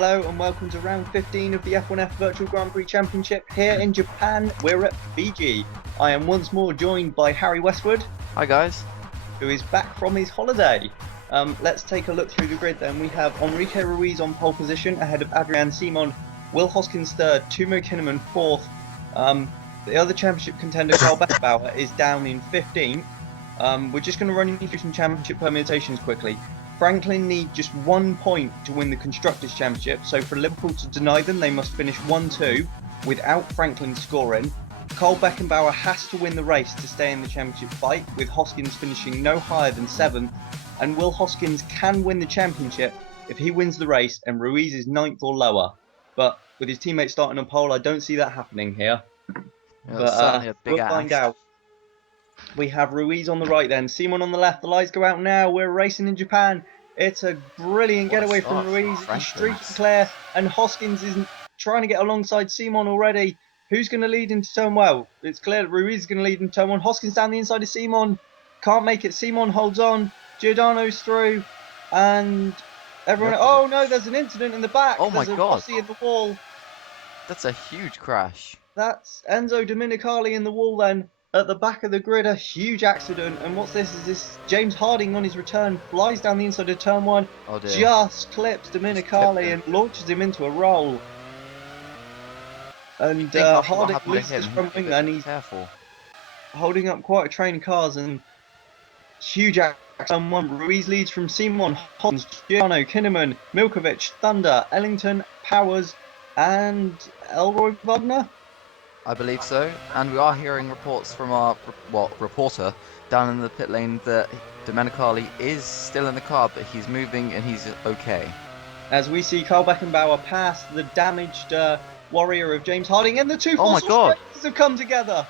Hello and welcome to round 15 of the F1F Virtual Grand Prix Championship here in Japan. We're at Fiji. I am once more joined by Harry Westwood. Hi guys. Who is back from his holiday. Let's take a look through the grid then. We have Enrique Ruiz on pole position ahead of Adrian Simon, Will Hoskins third, Timo Kinnaman fourth. The other championship contender Carl Beckenbauer is down in 15th. We're just going to run you through some championship permutations quickly. Franklin need just 1 point to win the Constructors' Championship, so for Liverpool to deny them, they must finish 1-2 without Franklin scoring. Carl Beckenbauer has to win the race to stay in the championship fight, with Hoskins finishing no higher than 7th, and Will Hoskins can win the championship if he wins the race and Ruiz is 9th or lower. But with his teammates starting on pole, I don't see that happening here. But certainly a big we'll find out. We have Ruiz on the right then, Simon on the left. The lights go out now. We're racing in Japan. It's a brilliant getaway from Ruiz. He's streaking clear, and Hoskins is trying to get alongside Simon already. Who's going to lead into turn? Well, it's clear that Ruiz is going to lead into turn 1. Hoskins down the inside of Simon. Can't make it. Simon holds on. Giordano's through. And everyone... Oh no, there's an incident in the back. Oh my God. God. In the wall. That's a huge crash. That's Enzo Dominicali in the wall then. At the back of the grid, a huge accident. And what's this? Is this James Harding on his return flies down the inside of turn 1. Oh dear. Just clips Dominicali and launches him into a roll. And Harding loses his front wing then. He's careful. Holding up quite a train of cars and huge accident. Turn 1. Ruiz leads from Simon, Hoskins, Giordano, Kinnaman, Milkovic, Thunder, Ellington, Powers, and Elroy Wagner. I believe so, and we are hearing reports from our reporter down in the pit lane that Domenicali is still in the car, but he's moving and he's okay. As we see Carl Beckenbauer pass the damaged warrior of James Harding, and the two Oh my God, have come together.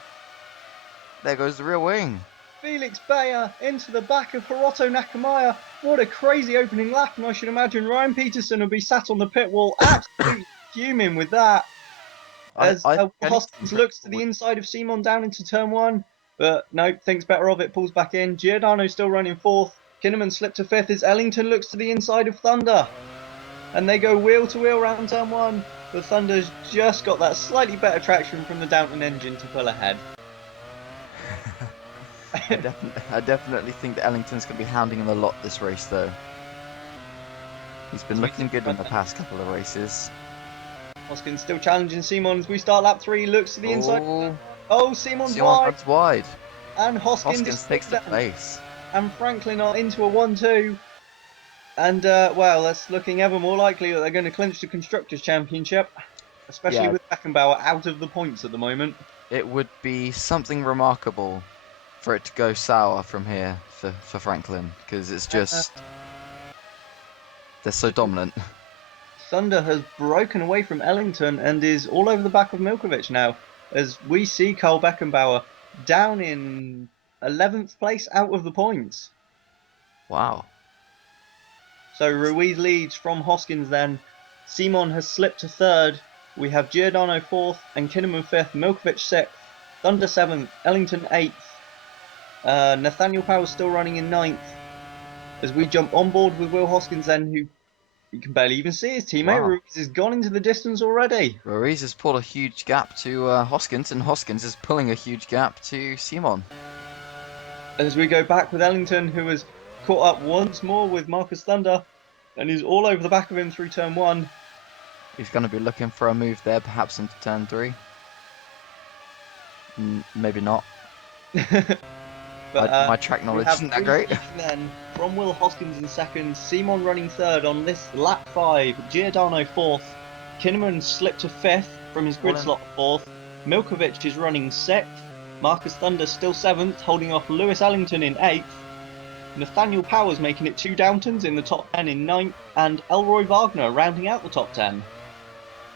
There goes the rear wing. Felix Bayer into the back of Hiroto Nakamaya. What a crazy opening lap, and I should imagine Ryan Peterson will be sat on the pit wall absolutely fuming with that. As Hoskins looks to the inside of Simon down into turn 1, but no, thinks better of it, pulls back in. Giordano still running 4th. Kinnaman slipped to 5th as Ellington looks to the inside of Thunder. And they go wheel to wheel round turn 1. The Thunder's just got that slightly better traction from the Downton engine to pull ahead. I definitely think that Ellington's going to be hounding him a lot this race though. He's been looking good in the past couple of races. Hoskins still challenging Simon as we start lap 3, looks to the inside. Oh, Simon's wide. And Hoskins takes the place. And Franklin are into a 1-2. And, well, that's looking ever more likely that they're going to clinch the Constructors' Championship. Especially with Beckenbauer out of the points at the moment. It would be something remarkable for it to go sour from here for Franklin. Because it's just... they're so dominant. Thunder has broken away from Ellington and is all over the back of Milkovic now, as we see Carl Beckenbauer down in 11th place out of the points. Wow. So Ruiz leads from Hoskins then. Simon has slipped to 3rd. We have Giordano 4th and Kinnaman 5th, Milkovic 6th, Thunder 7th, Ellington 8th. Nathaniel Powers still running in 9th. As we jump on board with Will Hoskins then, who you can barely even see his teammate. Wow. Ruiz has gone into the distance already. Ruiz has pulled a huge gap to Hoskins, and Hoskins is pulling a huge gap to Simon. As we go back with Ellington, who has caught up once more with Marcus Thunder, and is all over the back of him through turn 1. He's going to be looking for a move there, perhaps into turn 3. Maybe not. But, my track knowledge isn't that great. Then from Will Hoskins in 2nd, Simon running 3rd on this lap 5, Giordano 4th, Kinnaman slipped to 5th from his grid slot 4th, Milkovic is running 6th, Marcus Thunder still 7th, holding off Lewis Ellington in 8th, Nathaniel Powers making it 2 Downtons in the top 10 in 9th, and Elroy Wagner rounding out the top 10.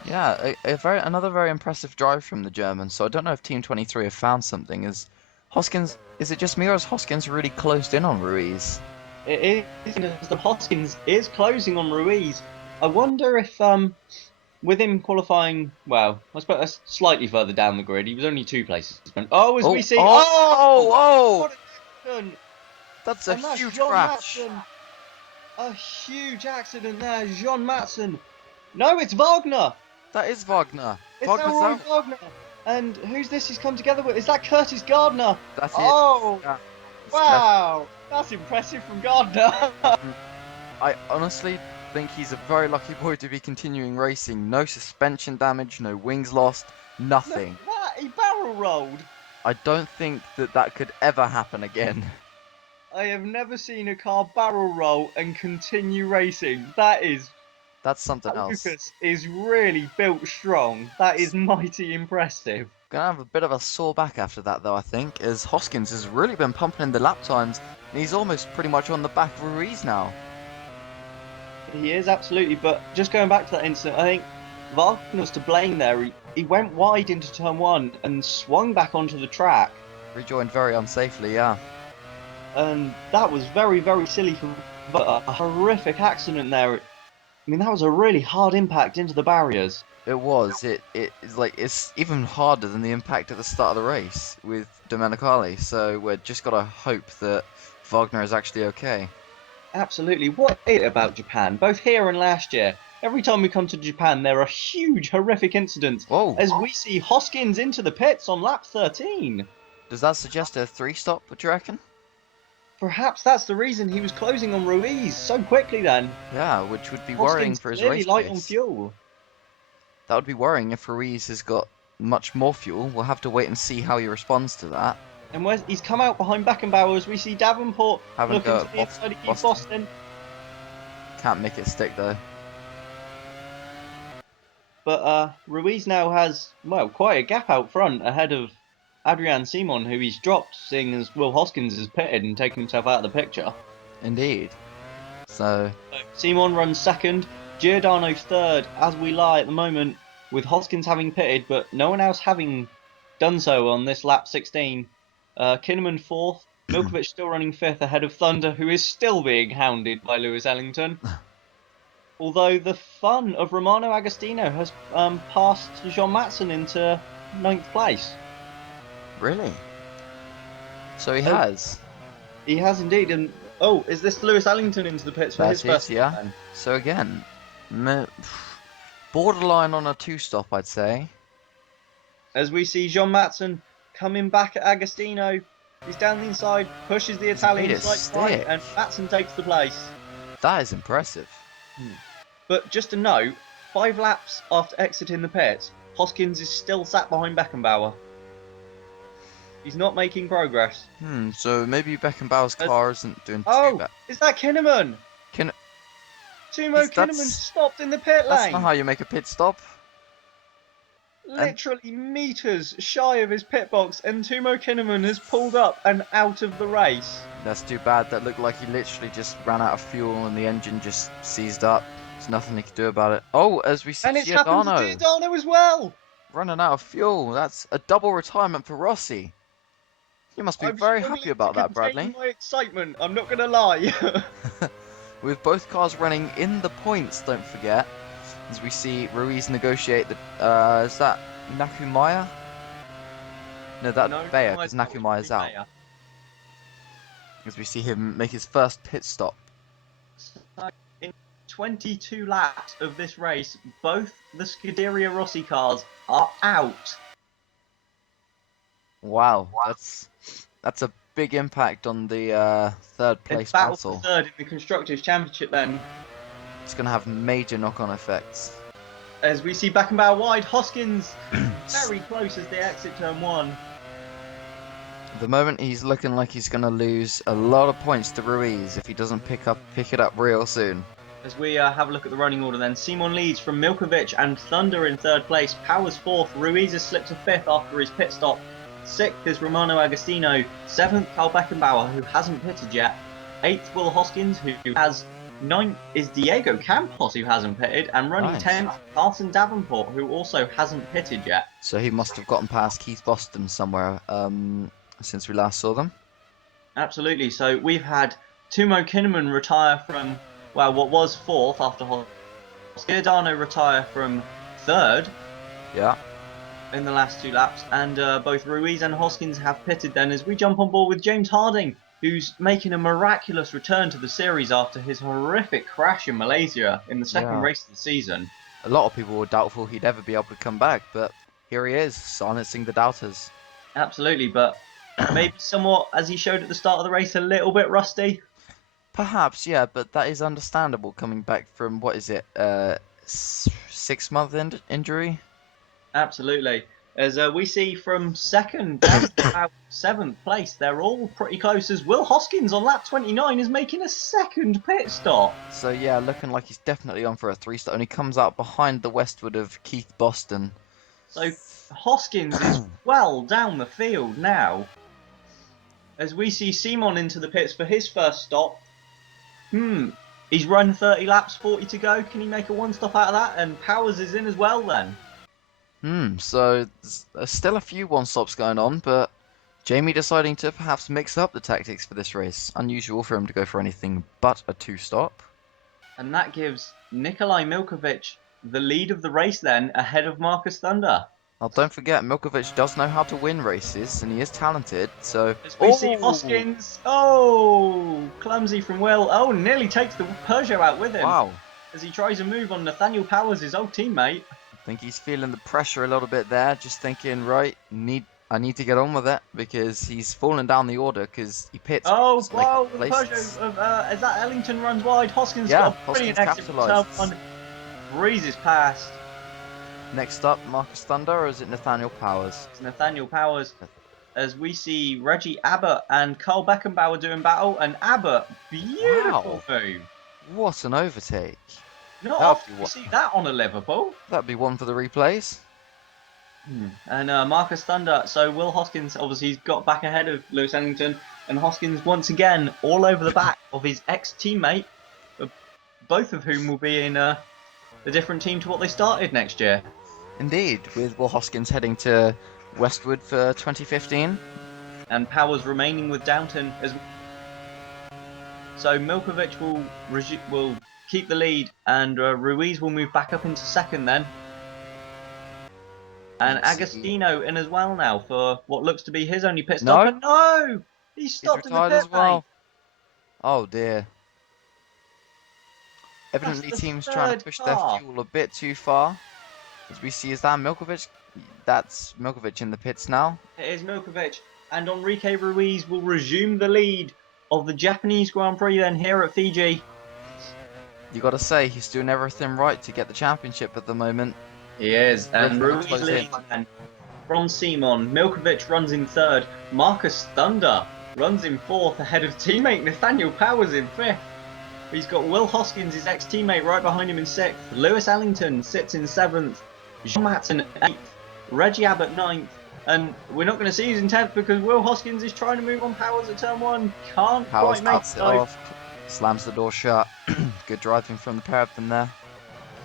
Yeah, another very impressive drive from the Germans, so I don't know if Team 23 have found something. Hoskins, is it just me or is Hoskins really closed in on Ruiz? It is, the Hoskins is closing on Ruiz. I wonder if, with him qualifying, well, I suppose slightly further down the grid, he was only 2 places. We see... Oh! What an accident! That's a huge crash. A huge accident there, John Matson. No, it's Wagner. That is Wagner. It's Wagner's Elroy out. Wagner. And who's this he's come together with? Is that Curtis Gardner? That's it. Oh, Yeah. It's wow. That's impressive from Gardner. I honestly think he's a very lucky boy to be continuing racing. No suspension damage, no wings lost, nothing. Look at that. He barrel rolled. I don't think that could ever happen again. I have never seen a car barrel roll and continue racing. That Something else. Lucas is really built strong. That is mighty impressive. Gonna have a bit of a sore back after that though, I think, as Hoskins has really been pumping in the lap times, and he's almost pretty much on the back of Ruiz now. He is, absolutely, but just going back to that incident, I think Wagner's to blame there. He went wide into turn 1 and swung back onto the track. Rejoined very unsafely, yeah. And that was very, very silly for a horrific accident there. I mean, that was a really hard impact into the barriers. It was. It's even harder than the impact at the start of the race with Domenicali. So we're just gotta hope that Wagner is actually okay. Absolutely. What is it about Japan, both here and last year? Every time we come to Japan, there are huge, horrific incidents. Whoa. As we see Hoskins into the pits on lap 13. Does that suggest a 3-stop, do you reckon? Perhaps that's the reason he was closing on Ruiz so quickly then. Yeah, which would be Hoskins worrying for his clearly race light pace. on fuel. That would be worrying if Ruiz has got much more fuel. We'll have to wait and see how he responds to that. And he's come out behind Beckenbauer as we see Davenport Having looking to to go the at inside of Boston. Boston. Can't make it stick though. But Ruiz now has, well, quite a gap out front ahead of Adrian Simon, who he's dropped, seeing as Will Hoskins has pitted and taken himself out of the picture. Indeed. So Simon runs second, Giordano third, as we lie at the moment, with Hoskins having pitted, but no one else having done so on this lap 16. Kinnaman fourth, Milkovic still running fifth ahead of Thunder, who is still being hounded by Lewis Ellington. Although the fun of Romano Agostino has passed Jean Matson into 9th place. really? So he has. He has indeed, and oh, is this Lewis Ellington into the pits for his That first is, yeah. time? So again, borderline on a 2-stop, I'd say. As we see Jean Matson coming back at Agostino, he's down the inside, pushes the Italian made it slightly right, stick. and Matson takes the place. That is impressive. But just a note, 5 laps after exiting the pits, Hoskins is still sat behind Beckenbauer. He's not making progress. So maybe Beckenbauer's car isn't doing too Oh, bad. is that Kinnaman? Timo Kinnaman that's- stopped in the pit That's lane. not how you make a pit stop. Literally meters shy of his pit box, and Timo Kinnaman has pulled up and out of the race. That's too bad. That looked like he literally just ran out of fuel and the engine just seized up. There's nothing he could do about it. Oh, as we see And it's happened to Giordano Giordano as well. running out of fuel. That's a double retirement for Rossi. You must be I'm very struggling happy about to that, contain Bradley. my excitement, I'm not going to lie. With both cars running in the points, don't forget. As we see Ruiz negotiate the... is that Nakumaya? No, that's Bayer, because Nakumaya's out. As we see him make his first pit stop. In 22 laps of this race, both the Scuderia Rossi cars are out. Wow, that's a big impact on the third place It's battle battle. for third in the Constructors' Championship then. It's going to have major knock-on effects. As we see Beckenbauer wide, Hoskins very close as they exit turn 1. At the moment, he's looking like he's going to lose a lot of points to Ruiz if he doesn't pick it up real soon. As we have a look at the running order then, Simon leads from Milkovic and Thunder in 3rd place, Powers 4th, Ruiz has slipped to 5th after his pit stop. 6th is Romano Agostino, 7th Carl Beckenbauer, who hasn't pitted yet, 8th Will Hoskins, who has 9th is Diego Campos, who hasn't pitted, and running Nice. 10th Carlton Davenport, who also hasn't pitted yet. So he must have gotten past Keith Boston somewhere since we last saw them. Absolutely, so we've had Timo Kinnaman retire from, well, what was 4th after Giordano retire from 3rd Yeah. in the last 2 laps, and both Ruiz and Hoskins have pitted then as we jump on board with James Harding, who's making a miraculous return to the series after his horrific crash in Malaysia in the second Yeah. race of the season. A lot of people were doubtful he'd ever be able to come back, but here he is, silencing the doubters. Absolutely, but maybe somewhat, as he showed at the start of the race, a little bit rusty. Perhaps, yeah, but that is understandable coming back from, what is it, 6-month injury? Absolutely. As we see from second down to about 7th place, they're all pretty close, as Will Hoskins on lap 29 is making a second pit stop. So yeah, looking like he's definitely on for a 3-star, and he comes out behind the Westwood of Keith Boston. So Hoskins is well down the field now. As we see Simon into the pits for his first stop. He's run 30 laps, 40 to go. Can he make a one stop out of that? And Powers is in as well then. So there's still a few one-stops going on, but Jamie deciding to perhaps mix up the tactics for this race. Unusual for him to go for anything but a 2-stop. And that gives Nikolai Milkovic the lead of the race then, ahead of Marcus Thunder. Now don't forget, Milkovic does know how to win races, and he is talented, so... As we see Hoskins, clumsy from Will. Nearly takes the Peugeot out with him. Wow. As he tries a move on Nathaniel Powers, his old teammate. I think he's feeling the pressure a little bit there, just thinking, right, I need to get on with it, because he's fallen down the order, because he pits... The Peugeot of, as that Ellington runs wide, Hoskins got a brilliant exit himself and breezes past. Next up, Marcus Thunder, or is it Nathaniel Powers? It's Nathaniel Powers, as we see Reggie Abbott and Carl Beckenbauer doing battle, and Abbott, beautiful move. What an overtake. Not often you see that on a Liverpool. That'd be one for the replays. And Marcus Thunder, so Will Hoskins, obviously he's got back ahead of Lewis Ellington, and Hoskins once again all over the back of his ex-teammate, both of whom will be in a different team to what they started next year. Indeed, with Will Hoskins heading to Westwood for 2015. And Powers remaining with Downton. So Milkovic will keep the lead, and Ruiz will move back up into second then. And Agostino in as well now for what looks to be his only pit stop. No! He stopped in the pit as well. Oh dear. Evidently teams trying to push their fuel a bit too far. As we see, is that Milkovic? That's Milkovic in the pits now. It is Milkovic, and Enrique Ruiz will resume the lead of the Japanese Grand Prix then here at Fiji. You gotta say, he's doing everything right to get the championship at the moment. He is, and Ruiz leads from Simon. Milkovic runs in third. Marcus Thunder runs in fourth ahead of teammate Nathaniel Powers in fifth. He's got Will Hoskins, his ex-teammate, right behind him in sixth. Lewis Ellington sits in seventh. Jean Matson eighth. Reggie Abbott ninth. And we're not going to see he's in 10th because Will Hoskins is trying to move on Powers at turn 1. Can't Powers quite make cuts it off, slams the door shut. Good driving from the pair of them there.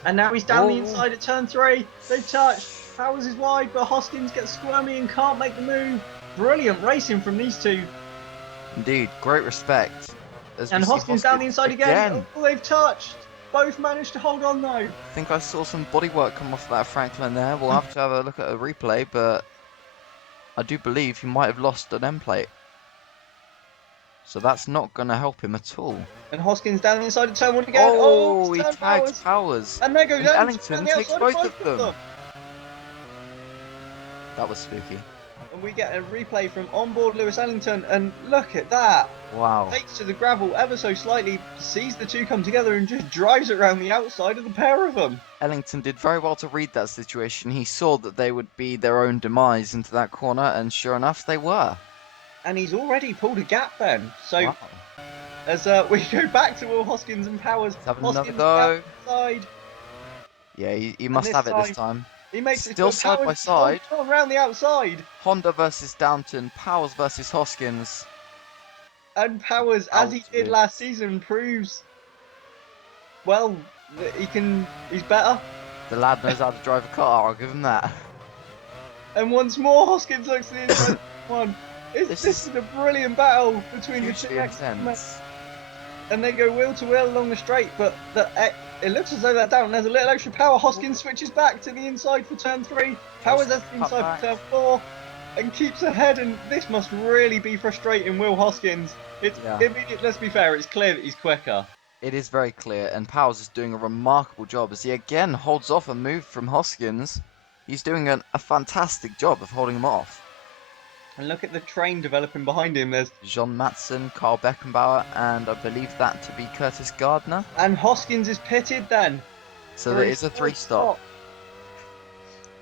And now he's down the inside at turn 3. They've touched. Powers is wide, but Hoskins gets squirmy and can't make the move. Brilliant racing from these two. Indeed, great respect. And Hoskins down the inside again. Oh, they've touched. Both managed to hold on though. I think I saw some bodywork come off that Franklin there. We'll have to have a look at a replay, but I do believe he might have lost an end plate. So that's not going to help him at all. And Hoskins down the inside of turn 1 again. Oh, he tagged Powers. And there goes Ellington takes both of them. That was spooky. And we get a replay from onboard Lewis Ellington, and look at that. Wow. Takes to the gravel ever so slightly, sees the two come together and just drives it around the outside of the pair of them. Ellington did very well to read that situation. He saw that they would be their own demise into that corner, and sure enough, they were. And he's already pulled a gap then. So, as we go back to Will Hoskins and Powers, having Hoskins another go. Side. Yeah, he must have it this time. He makes still side by side. Around the outside. Honda versus Downton, Powers versus Hoskins. And Powers, as he did last season, proves, well, that he's better. The lad knows how to drive a car, I'll give him that. And once more, Hoskins looks to the inside one. This is a brilliant battle between the two. And they go wheel to wheel along the straight, but it looks as though that Downton has a little extra power. Hoskins switches back to the inside for turn 3. Powers has the inside for turn 4 and keeps ahead, and this must really be frustrating Will Hoskins. Let's be fair, it's clear that he's quicker. It is very clear, and Powers is doing a remarkable job as he again holds off a move from Hoskins. He's doing a fantastic job of holding him off. And look at the train developing behind him. There's John Matson, Carl Beckenbauer, and I believe that to be Curtis Gardner. And Hoskins is pitted then. So there is a 3-stop.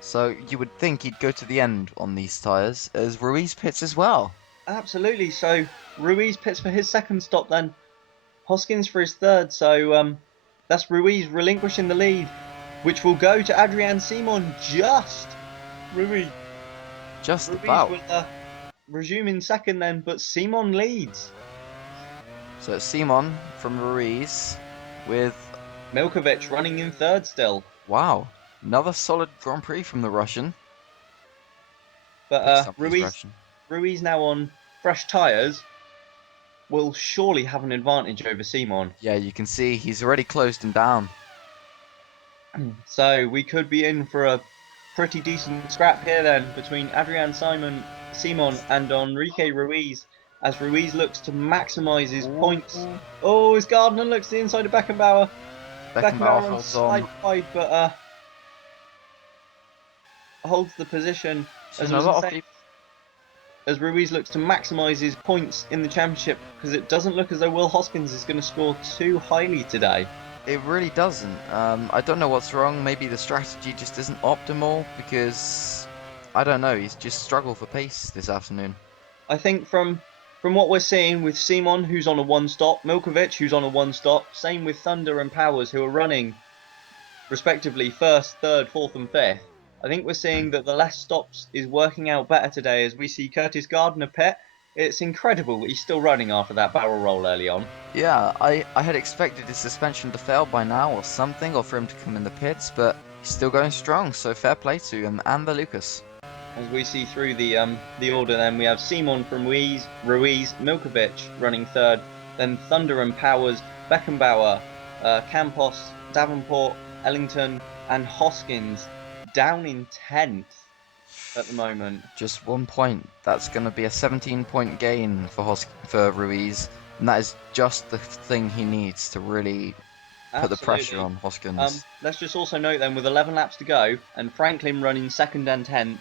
So you would think he'd go to the end on these tyres, as Ruiz pits as well. Absolutely. So Ruiz pits for his second stop then. Hoskins for his third. So that's Ruiz relinquishing the lead, which will go to Adrian Simon just. Ruiz About. Will resume in second then, but Simon leads. So it's Simon from Ruiz with Milkovic running in third still. Wow, another solid Grand Prix from the Russian. But Ruiz now on fresh tyres will surely have an advantage over Simon. Yeah, you can see he's already closed him down. So we could be in for a pretty decent scrap here then between Adrian Simon and Enrique Ruiz, as Ruiz looks to maximise his points. Oh, as Gardner looks to the inside of Beckenbauer. Beckenbauer on side wide, but holds the position as Ruiz looks to maximise his points in the championship, because it doesn't look as though Will Hoskins is going to score too highly today. It really doesn't. I don't know what's wrong. Maybe the strategy just isn't optimal, because I don't know. He's just struggled for pace this afternoon. I think from what we're seeing with Simon, who's on a 1-stop, Milkovic, who's on a 1-stop, same with Thunder and Powers, who are running respectively first, third, fourth, and fifth. I think we're seeing that the less stops is working out better today, as we see Curtis Gardner pit. It's incredible that he's still running after that barrel roll early on. Yeah, I had expected his suspension to fail by now or something, or for him to come in the pits, but he's still going strong, so fair play to him and the Lucas. As we see through the order then, we have Simon from Ruiz, Milkovic running third, then Thunder and Powers, Beckenbauer, Campos, Davenport, Ellington and Hoskins down in 10th. At the moment. Just 1 point. That's going to be a 17-point gain for Ruiz, and that is just the thing he needs to really put the pressure on Hoskins. Let's just also note then, with 11 laps to go, and Franklin running second and 10th,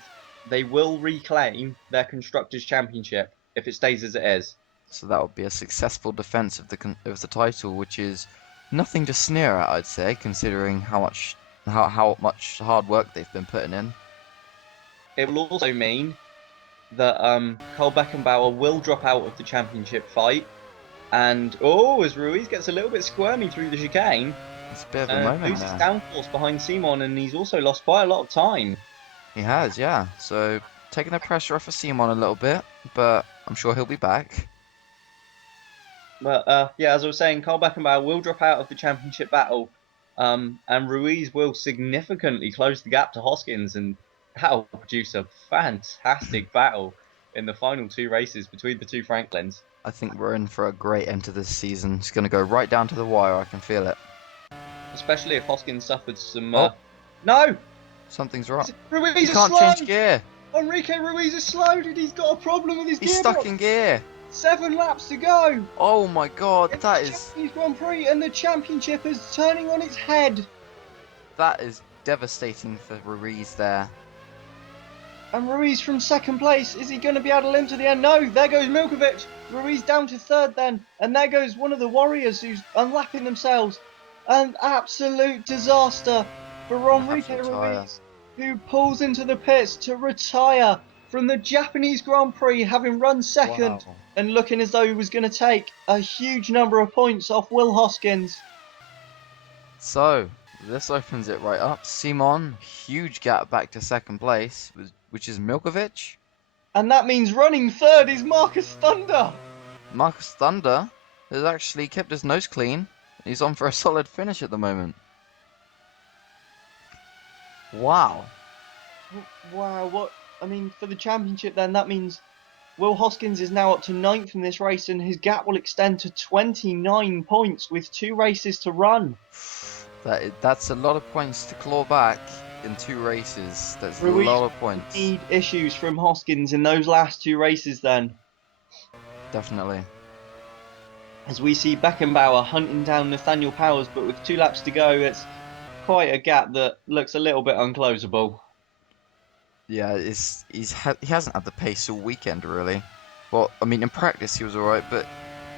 they will reclaim their Constructors' Championship if it stays as it is. So that would be a successful defence of the title, which is nothing to sneer at, I'd say, considering how much hard work they've been putting in. It will also mean that Carl Beckenbauer will drop out of the championship fight. And, as Ruiz gets a little bit squirmy through the chicane, it's a bit of a moment loses downforce behind Simon, and he's also lost quite a lot of time. He has, yeah. So, taking the pressure off of Simon a little bit, but I'm sure he'll be back. But, as I was saying, Carl Beckenbauer will drop out of the championship battle, and Ruiz will significantly close the gap to Hoskins, and that will produce a fantastic battle in the final two races between the two Franklins. I think we're in for a great end to this season. It's going to go right down to the wire, I can feel it. Especially if Hoskins suffered some... No! Something's wrong. Ruiz he can't change gear. Enrique Ruiz is slowed and he's got a problem with his gearbox. He's stuck in gear. 7 laps to go. Oh my god, it's that the is... Japanese Grand Prix, and the championship is turning on its head. That is devastating for Ruiz there. And Ruiz from second place. Is he going to be able to limp to the end? No, there goes Milkovic. Ruiz down to third then. And there goes one of the Warriors who's unlapping themselves. An absolute disaster for Enrique Ruiz, who pulls into the pits to retire from the Japanese Grand Prix, having run second and looking as though he was going to take a huge number of points off Will Hoskins. So, this opens it right up. Simon, huge gap back to second place, which is Milkovic. And that means running third is Marcus Thunder. Marcus Thunder has actually kept his nose clean. He's on for a solid finish at the moment. Wow. Wow, what... I mean, for the championship then, that means Will Hoskins is now up to 9th in this race, and his gap will extend to 29 points with 2 races to run. That's a lot of points to claw back in 2 races. That's a lot of points. Need issues from Hoskins in those last 2 races then. Definitely. as we see Beckenbauer hunting down Nathaniel Powers, but with 2 laps to go, it's quite a gap that looks a little bit unclosable. Yeah, he hasn't had the pace all weekend really. Well, I mean in practice he was alright, but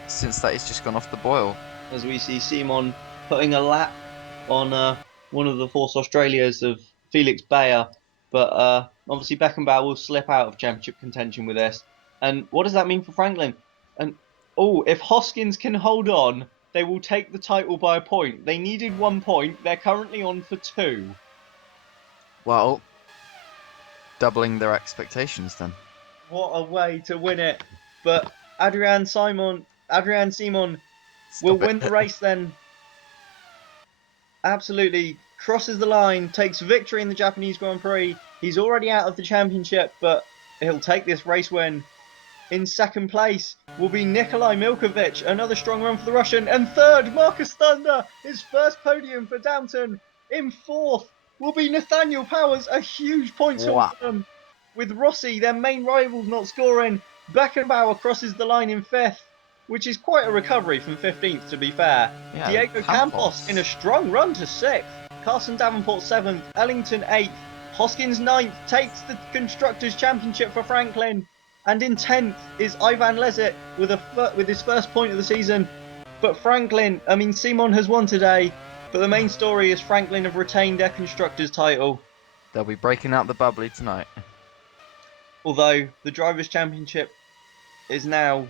since that he's just gone off the boil. As we see Simon putting a lap on one of the Force Australias of Felix Bayer, but obviously Beckenbauer will slip out of championship contention with this. And what does that mean for Franklin? And if Hoskins can hold on, they will take the title by a point. They needed 1 point. They're currently on for 2. Well, doubling their expectations then. What a way to win it! But Adrian Simon will win the race then. Absolutely crosses the line, takes victory in the Japanese Grand Prix. He's already out of the championship, but he'll take this race win. In second place will be Nikolai Milkovic, another strong run for the Russian. And third, Marcus Thunder, his first podium for Downton. In fourth will be Nathaniel Powers, a huge point to them. With Rossi, their main rivals, not scoring. Beckenbauer crosses the line in fifth, which is quite a recovery from 15th, to be fair. Yeah, Diego Campos in a strong run to 6th. Carson Davenport 7th. Ellington 8th. Hoskins 9th. Takes the Constructors' Championship for Franklin. And in 10th is Ivan Lezit with his first point of the season. But Franklin, I mean, Simon has won today. But the main story is Franklin have retained their Constructors' title. They'll be breaking out the bubbly tonight. Although the Drivers' Championship is now...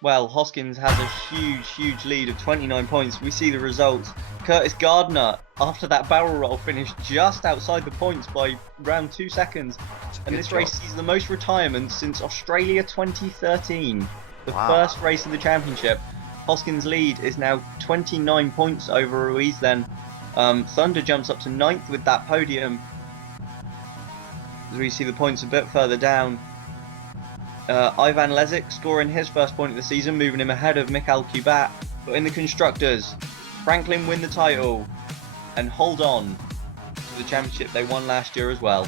Well, Hoskins has a huge lead of 29 points. We see the results. Curtis Gardner, after that barrel roll, finished just outside the points by around 2 seconds. And this race sees the most retirements since Australia 2013. The first race of the championship. Hoskins' lead is now 29 points over Ruiz then. Thunder jumps up to 9th with that podium. As we see the points a bit further down. Ivan Lezic scoring his first point of the season, moving him ahead of Mikhail Kubat. But in the Constructors, Franklin win the title and hold on to the championship they won last year as well.